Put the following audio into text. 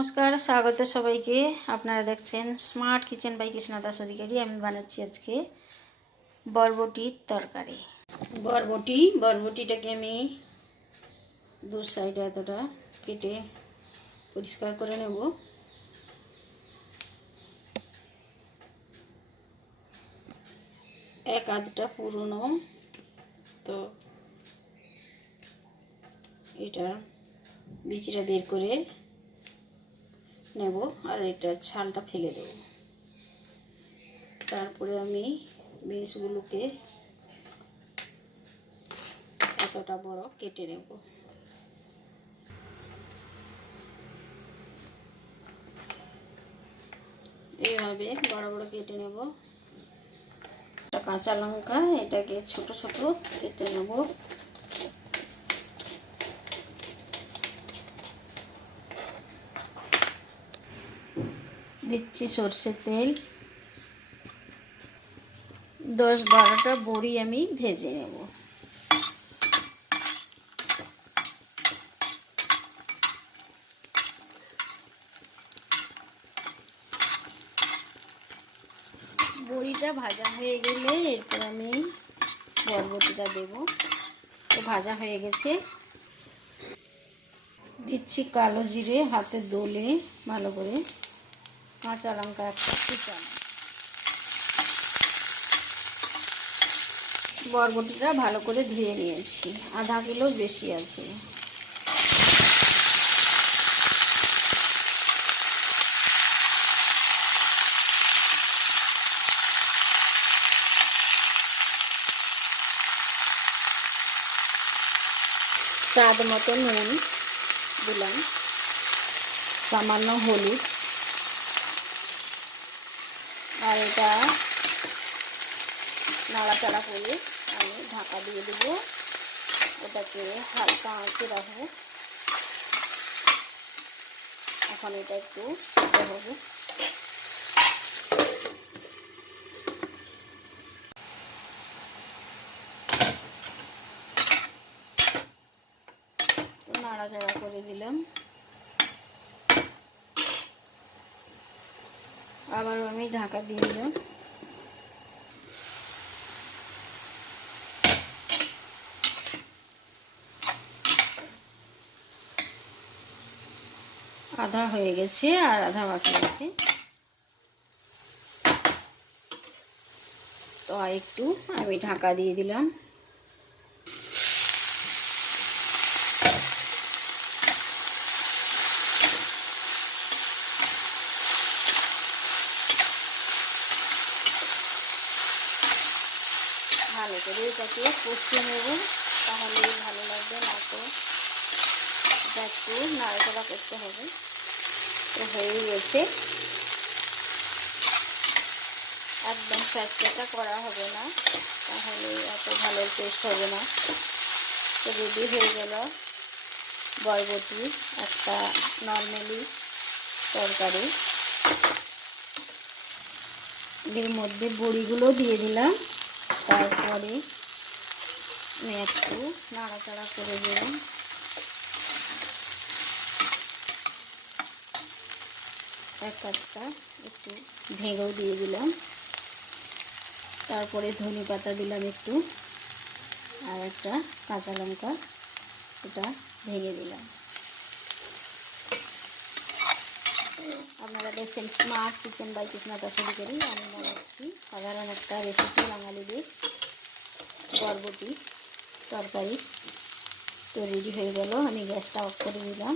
নমস্কার, স্বাগত সবাইকে। আপনারা দেখছেন smart kitchen by Krishna Das Adhikari আমি বানাচ্ছি আজকে বরবটির তরকারি। বরবটি, বরবটিটাকে আমি দু সাইডে এতটা কেটে পরিষ্কার করে নেব। এক আধটা পুরনো তো এটা বিচিটা বের করে নেব আর এটা ছালটা ফেলে দেব। তারপরে আমি বিনসগুলোকে এতটা বড় কেটে নেব। এইভাবে বড় বড় কেটে নেব। কাঁচা লঙ্কা, এটাকে ছোট ছোট কেটে নেব। দিচ্ছি সর্ষের তেল। দশ বারোটা বড়ি আমি ভেজে নেব। বড়িটা ভাজা হয়ে গেলে এরপর আমি বরবটিটা দেব। তো ভাজা হয়ে গেছে। দিচ্ছি কালো জিরে হাতে দোলে ভালো করে। কাঁচা লঙ্কা একটা কুচানো। বরবটিটা ভালো করে ধুয়ে নিয়েছি। আধা কিলো বেশি আছে। স্বাদ মতো নুন দিলাম। সামান্য হলুদ। আর এটা নাড়াচাড়া করে আমি ঢাকা দিয়ে দেবো। ওটাকে হালকা আঁচে রাখব। এখন এটা একটু সিদ্ধ হবে। নাড়াচাড়া করে দিলাম। আবার আমি ঢাকা দিয়ে দিলাম। আধা হয়ে গেছে আর আধা বাকি আছে। তো আর একটু আমি ঢাকা দিয়ে দিলাম ভালো করে এটাকে কষিয়ে নেব। তাহলেই ভালো লাগবে, না তো? এটা একটু নাড়াচাড়া করতে হবে। তো হয়ে গেছে। একদম স্যাঁচটা করা হবে না। তাহলে এত ভালো টেস্ট হবে না। তো রেডি হয়ে গেল বরবটি, একটা নর্মালি তরকারি। এর মধ্যে বড়িগুলো দিয়ে দিলাম। তারপরে একটু নাড়াচাড়া করে দিলাম এক কাপটা একটু ভেঙেও দিয়ে দিলাম। তারপরে ধনে পাতা দিলাম একটু। আর একটা কাঁচা লঙ্কা এটা ভেঙে দিলাম। আপনারা দেখছেন স্মার্ট কিচেন বাই কৃষ্ণতা শুরু করি আমি বানাচ্ছি সাধারণ একটা রেসিপি বাঙালিদের বরবটি তরকারি। তো রেডি হয়ে গেল, আমি গ্যাসটা অফ করে দিলাম।